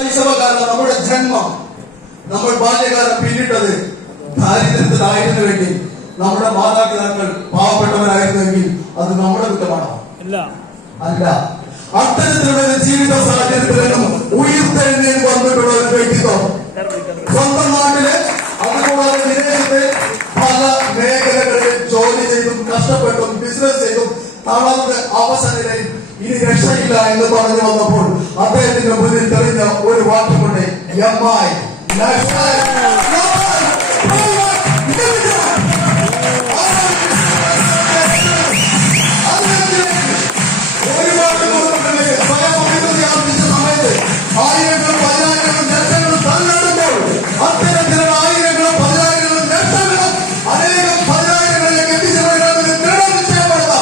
ശൈശവകാലം, നമ്മുടെ ജന്മം, നമ്മൾ ബാല്യകാലം പിന്നിട്ടത് ദാരിദ്ര്യത്തിലായിരുന്നു വേണ്ടി നമ്മുടെ മാതാപിതാക്കൾ പാവപ്പെട്ടവരായിരുന്നുവെങ്കിൽ അത് നമ്മുടെ കുറ്റമാണോ? അല്ല. അത്തരത്തിലുള്ള ജീവിത സാഹചര്യത്തിൽ നിന്നും ഉയർത്തെഴുന്നേറ്റ് വന്നിട്ടുള്ള ഒരു വ്യക്തിത്വം സ്വന്തം നാട്ടില്, അതുപോലെ വിദേശത്ത് പല മേഖലകളിൽ ജോലി ചെയ്തും കഷ്ടപ്പെട്ടും ബിസിനസ് ചെയ്തും തളർന്ന് അവസരങ്ങളിൽ ഇനി രക്ഷയില്ല എന്ന് പറഞ്ഞു വന്നപ്പോൾ അദ്ദേഹത്തിന്റെ മുന്നിൽ തെളിഞ്ഞ ഒരു വാക്കുകൊണ്ട് ആയിരങ്ങളും പതിനായിരങ്ങളും ലക്ഷങ്ങളും തന്നെടുമ്പോൾ അത്തരത്തിലുള്ള ആയിരങ്ങളും പതിനായിരങ്ങളും ലക്ഷങ്ങളും അനേകം പതിനായിരങ്ങളിലേക്ക് എത്തിച്ചവരാണെന്ന് ദൃഢനിശ്ചയപ്പെടുന്ന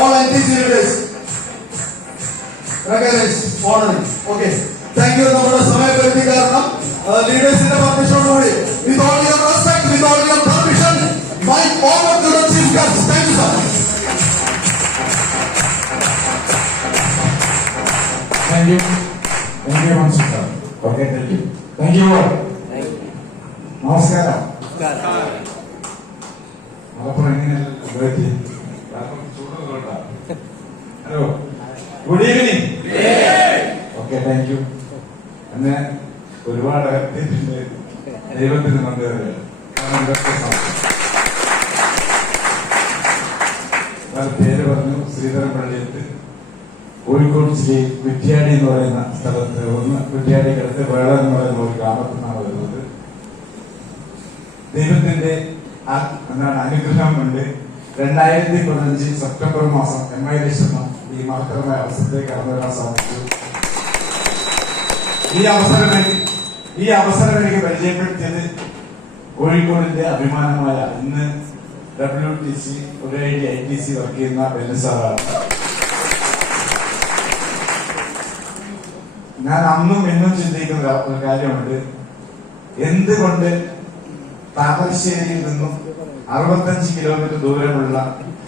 all NTC leaders recognized, honoring. Okay, thank you. നമ്മുടെ സമയപരിധി കാരണം ലീഡേഴ്സിന്റെ പെർമിഷനോടുകൂടി with all your respect, with all your permission, my honor to the chief guest. Thank you, sir. Thank you. Thank you, Mansur. Okay, thank you. Thank you all. നമസ്കാരം. മലപ്പുറം എങ്ങനെയല്ല? Hello, good evening. Okay, thank you. എന്നെ ഒരുപാട് ദൈവത്തിന് കൊണ്ടുവരിക. പേര് പറഞ്ഞു ശ്രീധരൻ പള്ളിയത്ത്, കോഴിക്കോട് ജില്ലയിൽ കുറ്റ്യാടി എന്ന് പറയുന്ന സ്ഥലത്ത്, കുറ്റ്യാടിക്കടുത്ത് വേള എന്ന് പറയുന്ന ഒരു ഗ്രാമത്തിൽ നിന്നാണ് വരുന്നത്. ദൈവത്തിന്റെ അനുഗ്രഹം കൊണ്ട് 2015 സെപ്റ്റംബർ മാസം MILS ഈ മഹത്തരമായ അവസരത്തേക്ക് കടന്നു വരാൻ സാധിച്ചു. ഈ അവസരം എനിക്ക് പരിചയപ്പെടുത്തിയത് കോഴിക്കോടിന്റെ അഭിമാനമായ ഇന്ന് WTC ITC വർക്ക് ചെയ്യുന്ന ബെന്നിസാറാണ്. ഞാൻ അന്നും ഇന്നും ചിന്തിക്കുന്ന ഒരു കാര്യമുണ്ട്. എന്തുകൊണ്ട് താമരശ്ശേരിയിൽ നിന്നും 65 കിലോമീറ്റർ ദൂരമുള്ള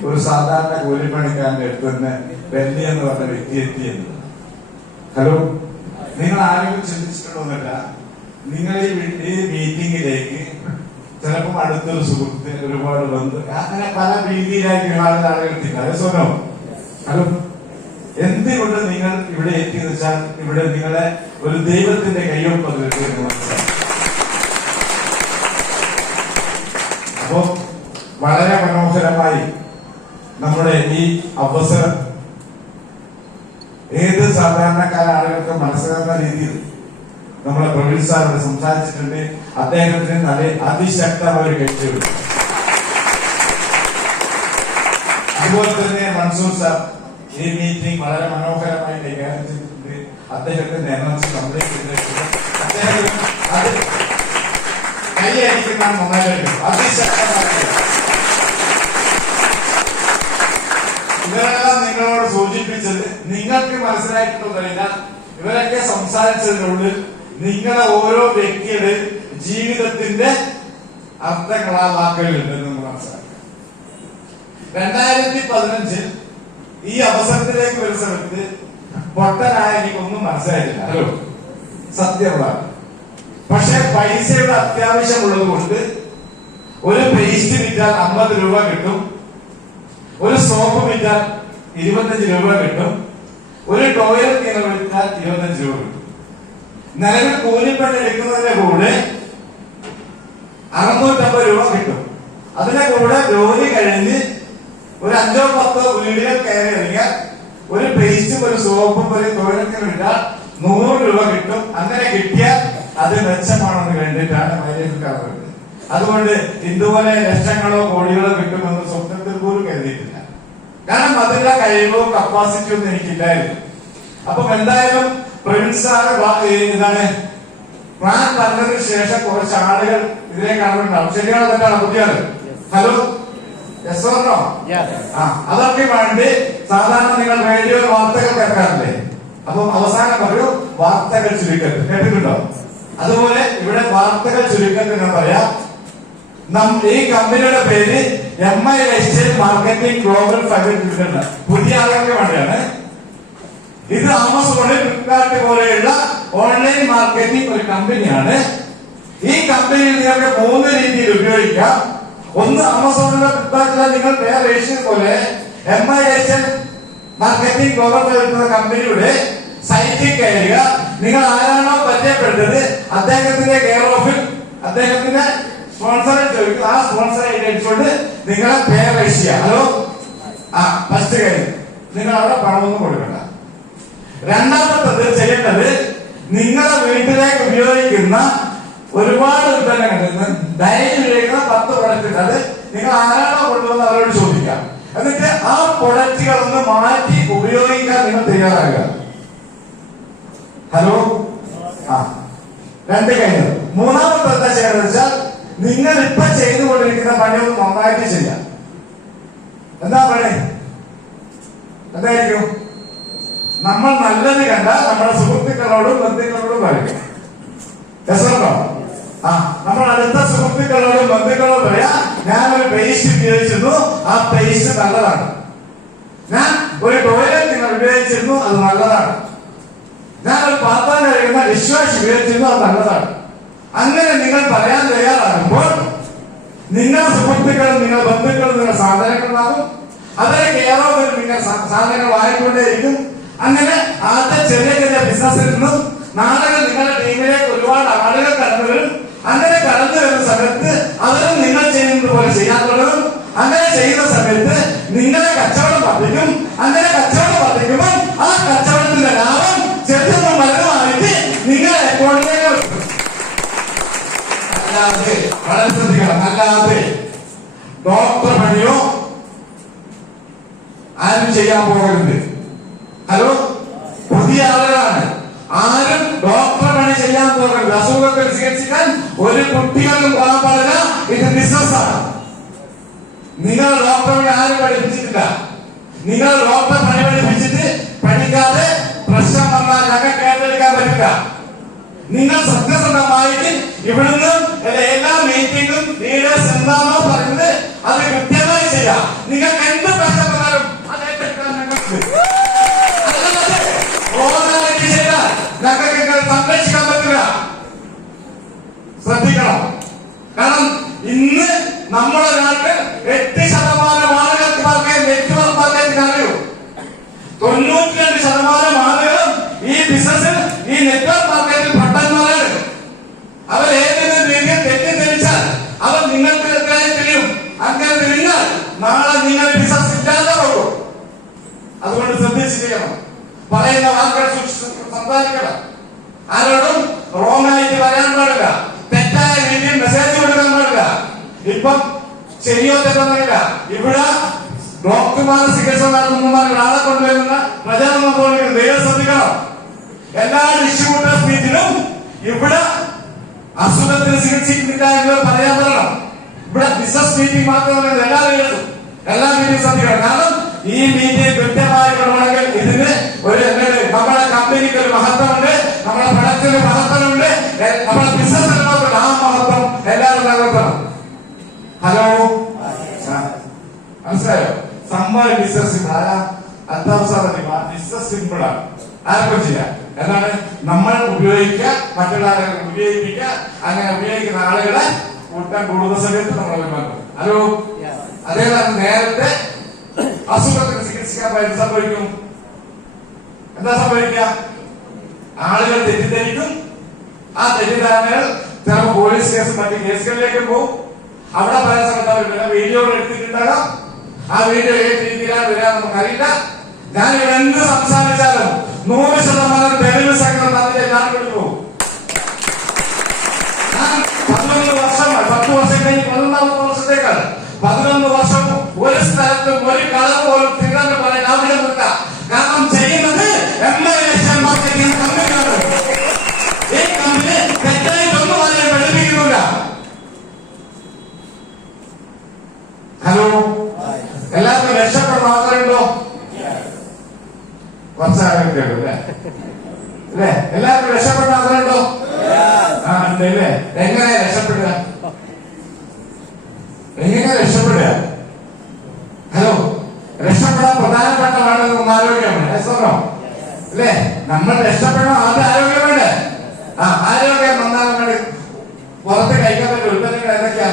ഒരു സാധാരണ കൂലിപ്പണിക്കാരന്റെ അടുത്ത് തന്നെ ബെന്നി എന്ന് പറഞ്ഞ വ്യക്തി എത്തിയെന്ന്? ഹലോ, നിങ്ങൾ ആരെങ്കിലും ചിന്തിച്ചിട്ടുണ്ടോന്നില്ല? നിങ്ങൾ ഈ മീറ്റിംഗിലേക്ക് ചിലപ്പം അടുത്തൊരു സുഹൃത്ത്, ഒരുപാട് ബന്ധു, അങ്ങനെ പല രീതിയിലായി ഒരുപാട് ആളുകൾ എത്തില്ല. സ്വനോ? ഹലോ, എന്തുകൊണ്ട് നിങ്ങൾ ഇവിടെ എത്തിയെന്ന് വെച്ചാൽ ഇവിടെ നിങ്ങളെ ഒരു ദൈവത്തിന്റെ കയ്യൊപ്പ് തീർച്ചയായും മനസ്സിലാക്കി. അപ്പോ വളരെ മനോഹരമായി നമ്മുടെ ഈ അവസരം ഏത് സാധാരണക്കാര ആളുകൾക്ക് മനസ്സിലാക്കുന്ന രീതിയിൽ നമ്മളെ പ്രവീൺ സാറിനോട് സംസാരിച്ചിട്ടുണ്ട്. അദ്ദേഹത്തിന് നല്ല അതിശക്തമായ ഒരു കഴിവുണ്ട്. അതുപോലെ തന്നെ മൻസൂർ സാർ ഈ മീറ്റിംഗ് വളരെ മനോഹരമായി കൈകാര്യം ചെയ്തിട്ടുണ്ട്. അദ്ദേഹത്തിന്റെ എനർജി കംപ്ലീറ്റ് ചെയ്തിട്ടുണ്ട്. അദ്ദേഹം അത് കൈയടിക്കുന്ന നന്നായിട്ട് അതിശക്തമായി. ഇവരെല്ലാം നിങ്ങളോട് സൂചിപ്പിച്ചത് നിങ്ങൾക്ക് മനസ്സിലായിട്ടുള്ളതല്ല. ഇവരൊക്കെ സംസാരിച്ചതിനുള്ളിൽ നിങ്ങളെ ഓരോ വ്യക്തിയുടെ ജീവിതത്തിന്റെ അർത്ഥങ്ങൾ ആ വാക്കുകളുണ്ടെന്ന് നമ്മൾ മനസ്സിലാക്കി. 2015 ഈ അവസരത്തിലേക്ക് വരുന്ന സമയത്ത് പൊട്ടനായ എനിക്കൊന്നും മനസ്സിലായിട്ടില്ല. ഹലോ, സത്യമാണ്. പക്ഷെ പൈസയുടെ അത്യാവശ്യമുള്ളത് കൊണ്ട് ഒരു പേസ്റ്റ് വിറ്റാൽ 50 രൂപ കിട്ടും, ഒരു സോപ്പ് വിറ്റാൽ 25 രൂപ കിട്ടും, ഒരു ടോയ്ലറ്റ് ക്ലീനർ വിറ്റാൽ 25 രൂപ കിട്ടും. നിലവിൽ കൂലിപ്പണി എടുക്കുന്നതിന്റെ കൂടെ 650 രൂപ കിട്ടും. അതിന്റെ കൂടെ ജോലി കഴിഞ്ഞ് ഒരു 5-10 വീടുകൾ കയറി ഇറങ്ങിയാൽ ഒരു പേസ്റ്റും ഒരു സോപ്പും ഒരു ടോയ്ലറ്റ് ക്ലീനർ വിറ്റാൽ 100 രൂപ കിട്ടും. അങ്ങനെ കിട്ടിയാൽ അത് മെച്ചമാണെന്ന് കണ്ടിട്ടാണ് മൈലേജ്. അതുകൊണ്ട് ഇതുപോലെ ലക്ഷങ്ങളോ കോടികളോ കിട്ടുമെന്ന് സ്വപ്നത്തിൽ പോലും കരുതിയിട്ടില്ല. കാരണം അതിന്റെ കഴിവോ കപ്പാസിറ്റിയോ ഒന്നും എനിക്കില്ലായിരുന്നു. അപ്പം എന്തായാലും പ്രിൻസ് എന്താണ് പ്ലാൻ പറഞ്ഞതിന് ശേഷം കുറച്ച് ആളുകൾ ഇതിനെ കാണുന്നുണ്ടാവും. ശരിയാണോ തെറ്റാണോ? പുതിയ ആള് ഹലോ യെസ് ഓർ നോ? അതൊക്കെ വേണ്ടി സാധാരണ നിങ്ങൾ റേഡിയോ വാർത്തകൾ കേൾക്കാറില്ലേ? അപ്പം അവസാനം ഒരു വാർത്തകൾ ചുരുക്കത്തിൽ കേട്ടിട്ടുണ്ടോ? അതുപോലെ ഇവിടെ വാർത്തകൾ ചുരുക്കത്തിൽ ഞാൻ പറയാം. ഈ കമ്പനിയുടെ പേര് MI lifestyle marketing global private limited. പുതിയ ആളുകൾക്ക് വേണ്ടിയാണ്. ഇത് ആമസോൺ, ഫ്ലിപ്കാർട്ട് പോലെയുള്ള ഓൺലൈൻ മാർക്കറ്റിംഗ് ഒരു കമ്പനിയാണ്. ഈ കമ്പനിയിൽ നിങ്ങൾക്ക് 3 രീതിയിൽ ഉപയോഗിക്കാം. ഒന്ന്, ആമസോണിലെ ഫ്ലിപ്കാർട്ടിലെ നിങ്ങൾ വേറെ ഏഷ്യൻ പോലെ MI lifestyle marketing global private കമ്പനിയുടെ സൈറ്റിൽ കയറുക. നിങ്ങൾ ആരാണോ പരിചയപ്പെട്ടത് അദ്ദേഹത്തിന്റെ കെയർ ഓഫിൽ അദ്ദേഹത്തിന്റെ സ്പോൺസറെ ചോദിക്കും. ആ സ്പോൺസറെ അടിച്ചുകൊണ്ട് നിങ്ങളെ പേ റൈസ് ചെയ്യുക. ഹലോ ഫസ്റ്റ് കാര്യം, നിങ്ങൾ അവിടെ പണമൊന്നും കൊടുക്കണ്ട. രണ്ടാമത്തത് ചെയ്യേണ്ടത്, നിങ്ങളെ വീട്ടിലേക്ക് ഉപയോഗിക്കുന്ന ഒരുപാട് ഉൽപ്പന്നങ്ങൾ ഡയറി ഉപയോഗിക്കുന്ന 10 പ്രൊഡക്റ്റ് അത് നിങ്ങൾ ആരാണോ കൊണ്ടുവന്ന് അവരോട് ചോദിക്കാം. എന്നിട്ട് ആ പ്രൊഡക്റ്റുകളൊന്ന് മാറ്റി ഉപയോഗിക്കാൻ നിങ്ങൾ തയ്യാറാകുക. ഹലോ 2 കഴിഞ്ഞത്. മൂന്നാമത്തെ എന്താ ചെയ്യണമെന്ന് വെച്ചാൽ, നിങ്ങൾ ഇപ്പൊ ചെയ്തുകൊണ്ടിരിക്കുന്ന പണിയൊന്ന് നന്നായിട്ട് ചെയ്യാം. എന്താ പണി? എന്തായിരിക്കും? നമ്മൾ നല്ലത് കണ്ട നമ്മുടെ സുഹൃത്തുക്കളോടും ബന്ധുക്കളോടും പറയും. രസമുണ്ടോ? നമ്മൾ അടുത്ത സുഹൃത്തുക്കളോടും ബന്ധുക്കളോടും പറയാ, ഞാനൊരു പേസ്റ്റ് ഉപയോഗിച്ചിരുന്നു, ആ പേസ്റ്റ് നല്ലതാണ്. ഞാൻ ഒരു ടോയ്ലറ്റ് നിങ്ങൾ ഉപയോഗിച്ചിരുന്നു, അത് നല്ലതാണ്. ഞാനൊരു പാത്രം കഴിക്കുന്ന ഡിഷ് വാഷ് ഉപയോഗിച്ചിരുന്നു, അത് നല്ലതാണ്. അങ്ങനെ നിങ്ങൾ പറയാൻ തയ്യാറാകുമ്പോൾ നിങ്ങളുടെ സുഹൃത്തുക്കളും നിങ്ങളുടെ ബന്ധുക്കളും നിങ്ങളുടെ സാധനങ്ങളുണ്ടാകും. അവരെ കെയർ ഓഫ് നിങ്ങൾ സാധനങ്ങൾ വാങ്ങിക്കൊണ്ടേയിരിക്കും. അങ്ങനെ ആദ്യം ചെറിയ ചെറിയ ബിസിനസ്സിൽ നിന്നും നാളുകൾ നിങ്ങളുടെ ടീമിലേക്ക് ഒരുപാട് ആളുകൾ കടന്നു വരും. അങ്ങനെ കടന്നു വരുന്ന സമയത്ത് അവരും നിങ്ങൾ ചെയ്യുന്നത് പോലെ ചെയ്യാൻ തുടങ്ങും. അങ്ങനെ ചെയ്യുന്ന സമയത്ത് നിങ്ങളെ കച്ചവടം വർദ്ധിക്കും. അങ്ങനെ കച്ചവടം വർദ്ധിക്കുമ്പോൾ ആ കച്ചവടത്തിന്റെ ലാഭം ചെറുതും വലുതുമായിട്ട് നിങ്ങളുടെ അക്കൗണ്ടിലേക്ക് അല്ലാതെ, വളരെ ശ്രദ്ധിക്കണം, അല്ലാതെ ഡോക്ടർ പണിയോ ആരും ചെയ്യാൻ പോകരുത്. ഹലോ, പുതിയ ആളുകളാണ്. ആരും ഡോക്ടർ പണി ചെയ്യാൻ പോകരുത്. അസുഖങ്ങൾ ചികിത്സിക്കാൻ ഒരു കുട്ടികളും പോകാൻ പാടില്ല. ഇത് ബിസിനസ്സാണ്. നിങ്ങൾ ഡോക്ടർ പണി ആരും പഠിപ്പിച്ചിട്ടില്ല. നിങ്ങൾ ഡോക്ടർ പണി പഠിപ്പിച്ചിട്ട് പഠിക്കാതെ പ്രശ്നം വന്നാൽ ഞങ്ങൾ കേട്ടെടുക്കാൻ പറ്റില്ല. നിങ്ങൾ സത്യസന്ധമായിട്ട് ഇവിടുന്ന് എല്ലാ മീറ്റിംഗും ലീഡേഴ്സ് എന്താണോ പറയുന്നത് അത് കൃത്യമായി ചെയ്യാം. നിങ്ങൾക്ക് എന്ത് പ്രശ്നം വന്നാലും അത് ഏറ്റെടുക്കാൻ ഞങ്ങൾക്ക് ഞങ്ങൾക്ക് സംരക്ഷിക്കാൻ പറ്റില്ല. ശ്രദ്ധിക്കണം. കാരണം ഇന്ന് നമ്മുടെ നാട്ടിൽ 8% ആളുകൾക്ക് നെറ്റ്വർക്ക് മാർക്കറ്റിംഗ് അറിയൂ. 92% ആളുകളും ഈ ബിസിനസ്സിൽ ഈ നെറ്റ്വർക്ക് മാർക്കറ്റിൽ ഭട്ടന്മാരാണ്. അവർ ഏതെങ്കിലും രീതിയിൽ തെറ്റിദ്ധരിച്ചാൽ അവർ നിങ്ങൾക്ക് എതിരായി തിരിയും. അങ്ങനെ തിരിഞ്ഞാൽ നാളെ നിങ്ങൾ ബിസിനസ് ഇല്ലാതെ പോകും. അതുകൊണ്ട് ശ്രദ്ധിച്ച് ചെയ്യണം. പറയുന്ന വാക്കുകൾ സംസാരിക്കണം. ആരോടും റോങ് ആയിട്ട് പറയാൻ പാടില്ല. തെറ്റായ രീതിയിൽ മെസ്സേജ് കൊടുക്കാൻ പാടില്ല. ഇപ്പം ശരിയോ തെറ്റൊന്നുമില്ല. ഇവിടെ ഡോക്ടർമാർ ചികിത്സ നടത്തുന്നമാർ ആളെ കൊണ്ടുവരുന്ന പ്രചാരണം തോന്നിക്കുന്നത് ദൈവം ശ്രദ്ധിക്കണം. എല്ലാ ഡിസ്ട്രിബ്യൂട്ടേഴ്സ് മീറ്റിലും ഇവിടെ അസുഖത്തിന് ചികിത്സിക്കുന്നില്ല എന്ന് പറയാൻ പറയണം. ഇവിടെ ബിസിനസ് മീറ്റിംഗ് മാത്രമല്ല, എല്ലാ മീറ്റിംഗ് ശ്രദ്ധിക്കണം. കാരണം ഈ മീറ്റിംഗ് കൃത്യമായി കൊണ്ടുപോകണമെങ്കിൽ ഇതിന് ഒരു നമ്മുടെ കമ്പനിക്ക് ഒരു മഹത്വമുണ്ട്, നമ്മുടെ പ്രൊഡക്റ്റിന് മഹത്വമുണ്ട്, നമ്മുടെ ബിസിനസ് ആ മഹത്വം എല്ലാവരും നിലനിർത്തണം. ഹലോ, മനസ്സിലായോ? സംഭവം ബിസിനസ് ബിസിനസ് സിമ്പിളാണ്. ആർക്കും ചെയ്യാം. എന്താണ് നമ്മൾ ഉപയോഗിക്കുക, മറ്റുള്ള ആളുകൾ ഉപയോഗിപ്പിക്കുക. അങ്ങനെ ഉപയോഗിക്കുന്ന ആളുകളെ കൂട്ടാൻ കൂടുന്ന സമയത്ത് നമ്മൾ വരുമാനം. ഹലോ, അതേപോലെ നേരത്തെ അസുഖത്തിന് ചികിത്സിക്കാൻ പറ്റുന്ന സംഭവിക്കും. എന്താ സംഭവിക്കുക? ആളുകൾ തെറ്റിദ്ധരിക്കും. ആ തെറ്റിദ്ധാരണകൾ ചിലപ്പോൾ പോലീസ് കേസും മറ്റു കേസുകളിലേക്ക് പോകും. അവിടെ പറയാൻ സമയത്ത് വീഡിയോ എടുത്തിട്ടുണ്ടാകാം. ആ വീഡിയോ ഏത് രീതിയിലാണ് വരിക നമുക്കറിയില്ല. ഞാനിവിടെ എന്ത് സംസാരിച്ചാലും 100% തെളിവ് സഹിതം അതിന്റെ ഞാൻ വിട്ടുപോകും. ഞാൻ 11 വർഷമായി, 10 വർഷം കഴിഞ്ഞ് 11ാമത്തെ വർഷത്തേക്കാണ്. 11 വർഷം ഒരു സ്ഥലത്തും ഒരു കളർ പോലും തിരുവനന്തപുരം കുറച്ച് ആളുകളൊക്കെ ഉള്ളൂ അല്ലേ? അല്ലേ? എല്ലാവർക്കും രക്ഷപ്പെട്ട ആഗ്രഹമുണ്ടോ? ആ ഉണ്ട് അല്ലേ? എങ്ങനെ രക്ഷപ്പെടുക? എങ്ങനെ രക്ഷപ്പെടുക? ഹലോ, രക്ഷപ്പെടാൻ പ്രധാനപ്പെട്ടതാണ് ആരോഗ്യമാണ്. അല്ലേ? നമ്മൾ രക്ഷപ്പെടണം, ആദ്യം ആരോഗ്യം വേണ്ടേ? ആ ആരോഗ്യം നന്നാകാൻ വേണ്ടി പുറത്ത് കഴിക്കാൻ പറ്റും ഉൽപ്പന്നങ്ങൾ ഏതൊക്കെയാ?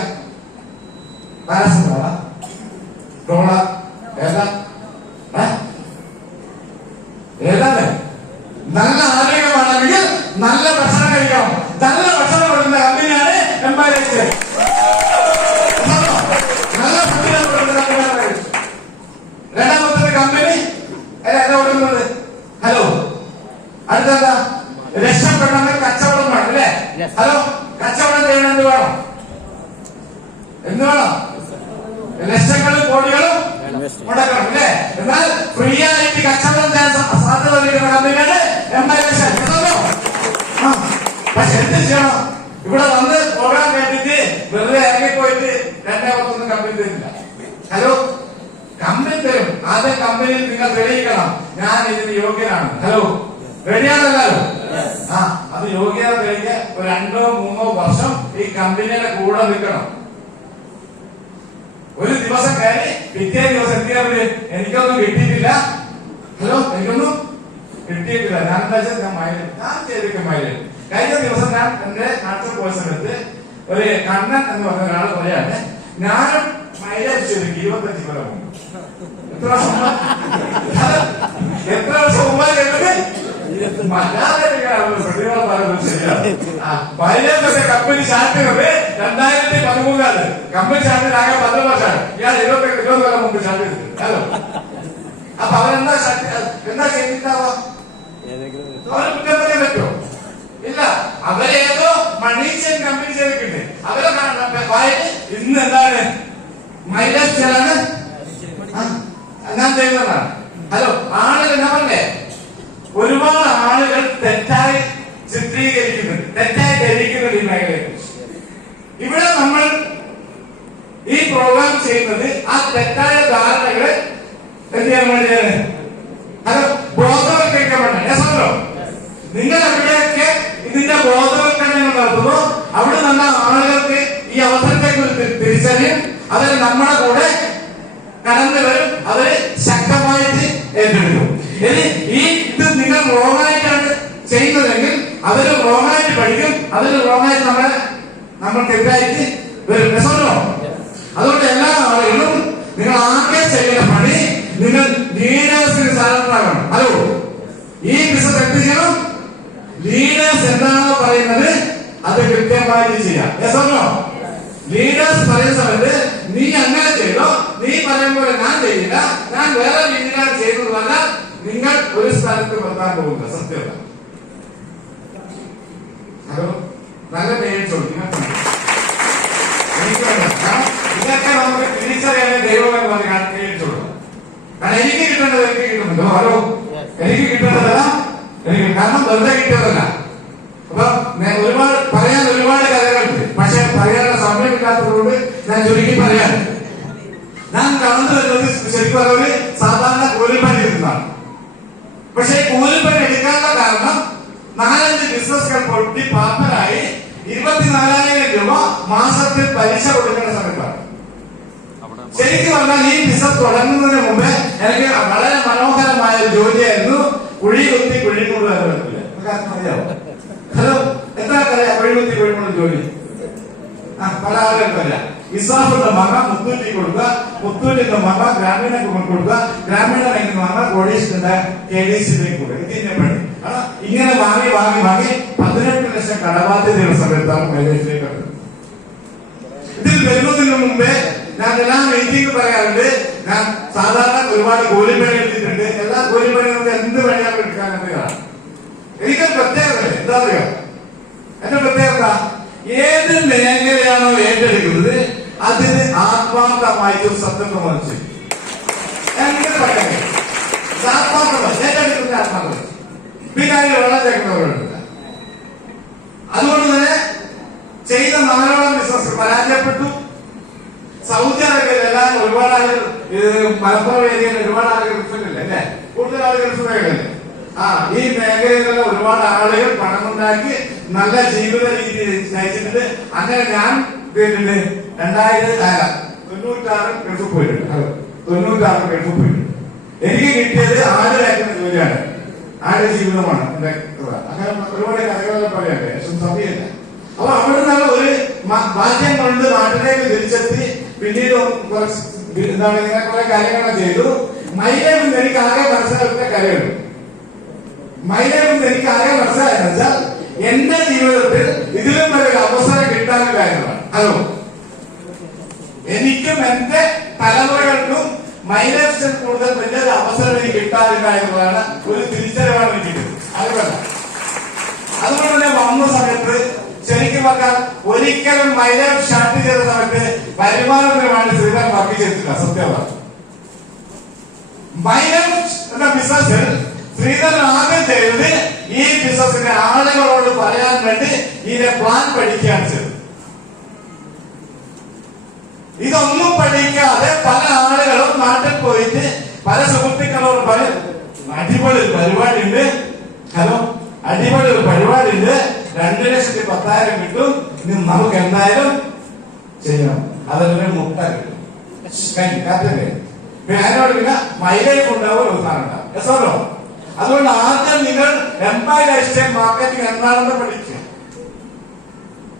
പാരസെറ്റമോളാ, ഡോള, ഏതാ? ഏതാണ്? നല്ല ആരോഗ്യമാണെങ്കിൽ നല്ല ഭക്ഷണം കഴിക്കണം. നല്ല ഭക്ഷണം കൊടുക്കുന്ന കമ്പനിയാണ് എംപയർ. നല്ല ഭക്ഷണം കൊടുക്കുന്ന കമ്പനിയാണ്. രണ്ടാമത്തെ കമ്പനി ഏതാ കൊടുക്കുന്നത്? ഹലോ, അടുത്തെന്താ? രക്ഷപ്പെടണമെങ്കിൽ കച്ചവടം വേണം അല്ലേ? ഹലോ, കച്ചവടം ചെയ്യണം. എന്ത് വേണം? എന്ത് വേണം? ലക്ഷങ്ങളും കോടികളും മുടക്കണം അല്ലേ? എന്നാൽ ഫ്രീ ആയിട്ട് കച്ചവടം ചെയ്യാൻ സാധ്യത നൽകുന്ന കമ്പനിയാണ് എംപയർ. പക്ഷെ എന്ത് ചെയ്യണം? ഇവിടെ വന്ന് പ്രോഗ്രാം കേട്ടിട്ട് വെറുതെ ഇറങ്ങിപ്പോയിട്ട് 2.1 കമ്പനി തരില്ല. ഹലോ, കമ്പനി തരും. ആദ്യം കമ്പനിയിൽ നിങ്ങൾ തെളിയിക്കണം, ഞാൻ ഇതിന് യോഗ്യനാണ്. ഹലോ, റെഡിയാണല്ലോ? ആ, അത് യോഗ്യത തെളിയിക്കാൻ 2-3 വർഷം ഈ കമ്പനിയുടെ കൂടെ നിൽക്കണം. ഒരു ദിവസം കയറി പിറ്റേ ദിവസം എത്തിയവര് എനിക്കൊന്നും കിട്ടിയിട്ടില്ല. ഹലോ, എനിക്കൊന്നും കിട്ടിയിട്ടില്ല. ഞാൻ എന്താ വെച്ചാൽ ഞാൻ ചെയ്തിരിക്കും മൈലേജ്. കഴിഞ്ഞ ദിവസം ഞാൻ എന്റെ നാട്ടിൽ പോയ സമയത്ത് ഒരു കണ്ണൻ എന്ന് പറഞ്ഞ ഒരാൾ പറയാണ്, ഞാനും മൈലേജ് ചെയ്തിരിക്കും 25 കൊല്ലം മുമ്പ്. എത്ര വർഷം മുമ്പ് കേട്ടത്? മൈലേജ് കമ്പനി സ്റ്റാർട്ട് ചെയ്തത് 2013. കമ്പനി സ്റ്റാർട്ട് ചെയ്ത് ആകെ 10 വർഷമാണ്. ഇയാൾ 20 കൊല്ലം മുമ്പ് സ്റ്റാർട്ട് ചെയ്തിട്ടുണ്ട്. ഹലോ, അപ്പൊ അവരെന്താ എന്താ ചെയ്തിട്ടാവാ? അവരെ കുറ്റം പറയാൻ പറ്റുമോ? ഇല്ല. അവരേതോ മണീഷ്യൻ കമ്പനി ചെയ്തിട്ടുണ്ട്. അവരെ ഇന്ന് എന്താണ് മൈലേജ് ചിലാണ് ഞാൻ ചെയ്യുന്നതാണ്. ഹലോ, ആളുകൾ ഞാൻ പറഞ്ഞേ, ഒരുപാട് ആളുകൾ തെറ്റായി ചിത്രീകരിക്കുന്നുണ്ട്, തെറ്റായി ധരിക്കുന്നുണ്ട് ഈ മേഖലയെ കുറിച്ച്. ഇവിടെ നമ്മൾ ഈ പ്രോഗ്രാം ചെയ്യുന്നത് ആ തെറ്റായ ധാരണകളെ എന്ത് ചെയ്യാൻ വേണ്ടിയാണ്? അത് ബോധവൽക്കരിക്കാൻ വേണ്ടിയാണ്. നിങ്ങൾ എവിടെയൊക്കെ ഇതിന്റെ ബോധവൽക്കരണങ്ങൾ നടത്തുന്നു, അവിടെ നല്ല ആളുകൾക്ക് ഈ അവസരത്തെ കുറിച്ച് തിരിച്ചറിയും. അവർ നമ്മുടെ കൂടെ കടന്നു വരും, അവര് ശക്തമായിട്ട് ഏറ്റെടുക്കും. ഇനി ഈ ഇത് നിങ്ങൾ റോങ്ങായിട്ടാണ് ചെയ്യുന്നതെങ്കിൽ അവര് റോങ്ങായിട്ട് പഠിക്കും, അവര് റോങ്ങായിട്ട് നമ്മൾക്കെതിരായിട്ട് വരും. അതുകൊണ്ട് എല്ലാ ആളുകളും നിങ്ങൾ ആകെ ചെയ്യുന്ന പണി, നിങ്ങൾ ലീഡേഴ്സിന് സാധനമാകണം. ഹലോ, ഈ ബിസിനസ് എന്ത് ചെയ്യണം? ലീഡേഴ്സ് എന്താണോ പറയുന്നത് അത് കൃത്യമായിട്ട് ചെയ്യാം. ലീഡേഴ്സ് പറയുന്ന സമയത്ത് നീ അങ്ങനെ ചെയ്തോ, നീ പറയുമ്പോൾ ഞാൻ ചെയ്യില്ല, ഞാൻ വേറെ രീതിയിലാണ് ചെയ്തതല്ല, നിങ്ങൾ ഒരു സ്ഥലത്ത് നിർത്താൻ പോകുന്നത് സത്യത. ഹലോ, നല്ല പേടിച്ചോളൂ. ഇതൊക്കെ നമുക്ക് തിരിച്ചറിയാൻ ദൈവം എന്ന് പറഞ്ഞാൽ പേടിച്ചോളൂ. കാരണം എനിക്ക് കിട്ടേണ്ടത് എനിക്ക് കിട്ടുന്നുണ്ടോ? ഹലോ, എനിക്ക് കിട്ടേണ്ടതല്ല, എനിക്ക് കാരണം വെറുതെ കിട്ടിയതല്ല. അപ്പൊ പറയാൻ ഒരുപാട് കഥകളുണ്ട്, പക്ഷെ പറയാനുള്ള സമയമില്ലാത്തതുകൊണ്ട് ഞാൻ ചുരുക്കി പറയാൻ. ഞാൻ കടന്നു വരുന്നത് ശരിക്കും പറഞ്ഞാൽ സാധാരണ കൂലിപ്പണി എടുക്കുന്നതാണ്. പക്ഷെ കൂലിപ്പണി എടുക്കാനുള്ള കാരണം 4-5 ബിസിനസ്സുകൾ പൊട്ടി പാപ്പരായി 24,000 രൂപ മാസത്തിൽ പലിശ കൊടുക്കേണ്ട സമയത്താണ്. ശരിക്കും പറഞ്ഞാൽ ഈ ബിസിനസ് തുടങ്ങുന്നതിന് മുമ്പേ എനിക്ക് വളരെ മനോഹരമായ ഒരു ജോലിയായിരുന്നു കുഴി കുത്തി കുഴിമൂട് പറ്റില്ല. ഹലോ, എത്ര അറിയാം കുഴികുത്തി കുഴിമൂട് ജോലി? പല ആളുകൾക്കല്ല. ഇസാഫിന്റെ മക മുത്തൂറ്റി കൊടുക്കുക, മുത്തൂറ്റിന്റെ മക ഗ്രാമീണ കൊടുക്കുക, ഗ്രാമീണ ബാങ്കിൽ മക കോടീശ്വരന്റെ KDCയിലേക്ക് കൊടുക്കുക. ഇതിന്റെ പണി ഇങ്ങനെ വാങ്ങി 18 ലക്ഷം കടബാധ്യതയുള്ള സമയത്താണ് മൈലേജിലേക്ക് വരുന്നത്. ഇതിൽ വരുന്നതിന് മുമ്പേ ഞാൻ എല്ലാ മീറ്റിംഗ് പറയാറുണ്ട്, ഞാൻ സാധാരണ ഒരുപാട് കൂലിപ്പണി എടുത്തിട്ടുണ്ട്. എല്ലാ കൂലിപ്പണികൾക്ക് എന്ത് പണിയാണ് എടുക്കാനെന്നതാണ് എനിക്ക് പ്രത്യേകത. എന്താ പറയുക എന്റെ പ്രത്യേകത? ഏത് മേഖലയാണോ ഏറ്റെടുക്കുന്നത് അതിന് ആത്മാർത്ഥമായിട്ടും സത്യപ്രമാണം ചെയ്യും. എങ്ങനെ പറയാൻ ആത്മാർത്ഥമായി ഏറ്റെടുക്കുന്ന ആത്മാർത്ഥം പിന്നെ വെള്ളം ചേർക്കുന്നവരുണ്ട്. അതുകൊണ്ട് തന്നെ ചെയ്ത 4 ബിസിനസ് പരാജയപ്പെട്ടു. സൗദി അറേബ്യയിൽ എല്ലാവരും ഒരുപാട് ആളുകൾ, മലപ്പുറം ഏരിയയിൽ ഒരുപാട് ആളുകൾ ഗൾഫിലല്ലേ, അല്ലെ? കൂടുതൽ ആളുകൾ ഗൾഫിലല്ലേ. ഈ മേഖലയിലുള്ള ഒരുപാട് ആളുകൾ പണമുണ്ടാക്കി നല്ല ജീവിത രീതി നയിച്ചിട്ടുണ്ട്. അങ്ങനെ ഞാൻ 96 ഗൾഫിൽ പോയിട്ടുണ്ട്. 96 ഗൾഫിൽ പോയിട്ടുണ്ട്. എനിക്ക് കിട്ടിയത് ആട് കയറ്റുന്ന ജോലിയാണ്, ആട് ജീവിതമാണ് എന്റെ. അങ്ങനെ ഒരുപാട് കഥകളെല്ലാം പറയാണ്ട്, പക്ഷെ സമയമില്ല. അപ്പൊ അവിടെ നിന്നുള്ള ഒരു ഭാഗ്യം കൊണ്ട് നാട്ടിലേക്ക് തിരിച്ചെത്തി. പിന്നീട് കുറച്ച് എന്താണ് ഇങ്ങനെ കുറെ കാര്യങ്ങൾ ചെയ്തു. മൈലേജ് എനിക്ക് ആകെ മനസ്സിലാക്കുന്ന കാര്യമുണ്ട്. മൈലേജ് എനിക്ക് ആകെ മനസ്സിലായെന്ന് വെച്ചാൽ എന്റെ ജീവിതത്തിൽ ഇതിലും വലിയൊരു അവസരം കിട്ടാനുള്ള കാര്യങ്ങളാണ്. ഹലോ, എനിക്കും എന്റെ തലമുറകൾക്കും മൈലേജ് കൂടുതൽ വലിയൊരു അവസരം എനിക്ക് കിട്ടാറില്ല എന്നതാണ് ഒരു തിരിച്ചറിവാണ് എനിക്ക് കിട്ടുന്നത്. അതുകൊണ്ട് തന്നെ വന്ന സമയത്ത് ശരിക്കും പറഞ്ഞാൽ ഒരിക്കലും മൈലേജ് സ്റ്റാർട്ട് ചെയ്ത സമയത്ത് വരുമാനപരമാണ് ശ്രീധരൻ വർക്ക് ചെയ്തിട്ടില്ല. സത്യമാണ്. മൈലേജ് എന്ന ബിസിനസ്സിൽ ശ്രീധരൻ ആദ്യം ചെയ്തത് ഈ ബിസിനസിന്റെ ആളുകളോട് പറയാൻ വേണ്ടി ഇതിന്റെ പ്ലാൻ പഠിക്കുകയാണ് ചെയ്തത്. ഇതൊന്നും പഠിക്കാതെ പല ആളുകളും നാട്ടിൽ പോയിട്ട് പല സുഹൃത്തുക്കളോട് പറയും അടിപൊളി ഒരു പരിപാടി ഉണ്ട്, ഹലോ അടിപൊളി ഒരു പരിപാടി ഉണ്ട്, 2,10,000 കിട്ടും, നമുക്ക് എന്തായാലും ചെയ്യണം, അതിലൊരു മുട്ട കിട്ടും, കാറ്റല്ലേ അതിനോട് പിന്നെ മൈലേജ് ഉണ്ടാവും, ഒരു സാധനം ഉണ്ടാവും. എസോലോ. അതുകൊണ്ട് ആദ്യം നിങ്ങൾ എംപയർ ലൈഫ് മാർക്കറ്റിംഗ് എന്താണെന്ന്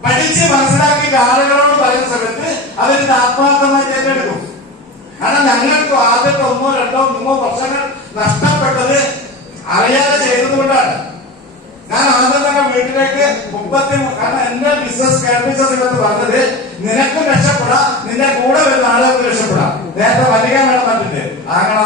പഠിച്ച് മനസ്സിലാക്കിയിട്ട് ആളുകളോട് പറയുന്ന സമയത്ത് അവരിത് ആത്മാർത്ഥമായി ഏറ്റെടുക്കും. കാരണം ഞങ്ങൾക്ക് ആദ്യത്തെ 1, 2, 3 വർഷങ്ങൾ നഷ്ടപ്പെട്ടത് അറിയാതെ ചെയ്തതുകൊണ്ടാണ്. ഞാൻ ആദ്യം തന്നെ വീട്ടിലേക്ക് 33, കാരണം എന്റെ ബിസിനസ് കേൾപ്പിച്ചത് പറഞ്ഞത് നിനക്കും രക്ഷപ്പെടാം, നിന്റെ കൂടെ വരുന്ന ആളുകൾക്ക് രക്ഷപ്പെടാം. നേരത്തെ വലിയ വേണം പറ്റില്ലേ, ആങ്ങള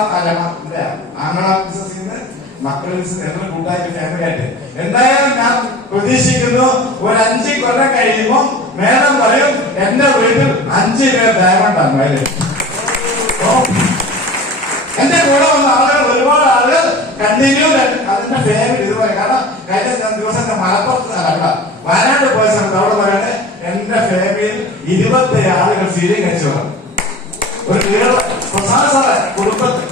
ബിസിനസ് മക്കൾ ബിസിനസ് കൂട്ടായിട്ട് ഫാമിലി ആയിട്ട്. എന്തായാലും ഞാൻ പ്രതീക്ഷിക്കുന്നു ഒരു 5 കൊല്ലം കഴിയുമ്പോൾ മേഡം പറയും എന്റെ വീട്ടിൽ 5 പേർ ഡയമണ്ടാണ് മേലെ. എന്റെ കൂടെ വന്ന ആളുകൾ ഒരുപാട് ആളുകൾ കണ്ടിന്യൂ അതിന്റെ ഫാമിലി ഇതുപോലെ. കാരണം കഴിഞ്ഞ ദിവസം മലപ്പുറത്ത് വയനാട് പോയ സമയത്ത് അവിടെ പറയാണ് എന്റെ ഫാമിലിയിൽ 20 ആളുകൾ സീലിംഗ് കച്ചവടം. ഒരു പ്രസാദ് സാറെ കുടുംബത്തിൽ,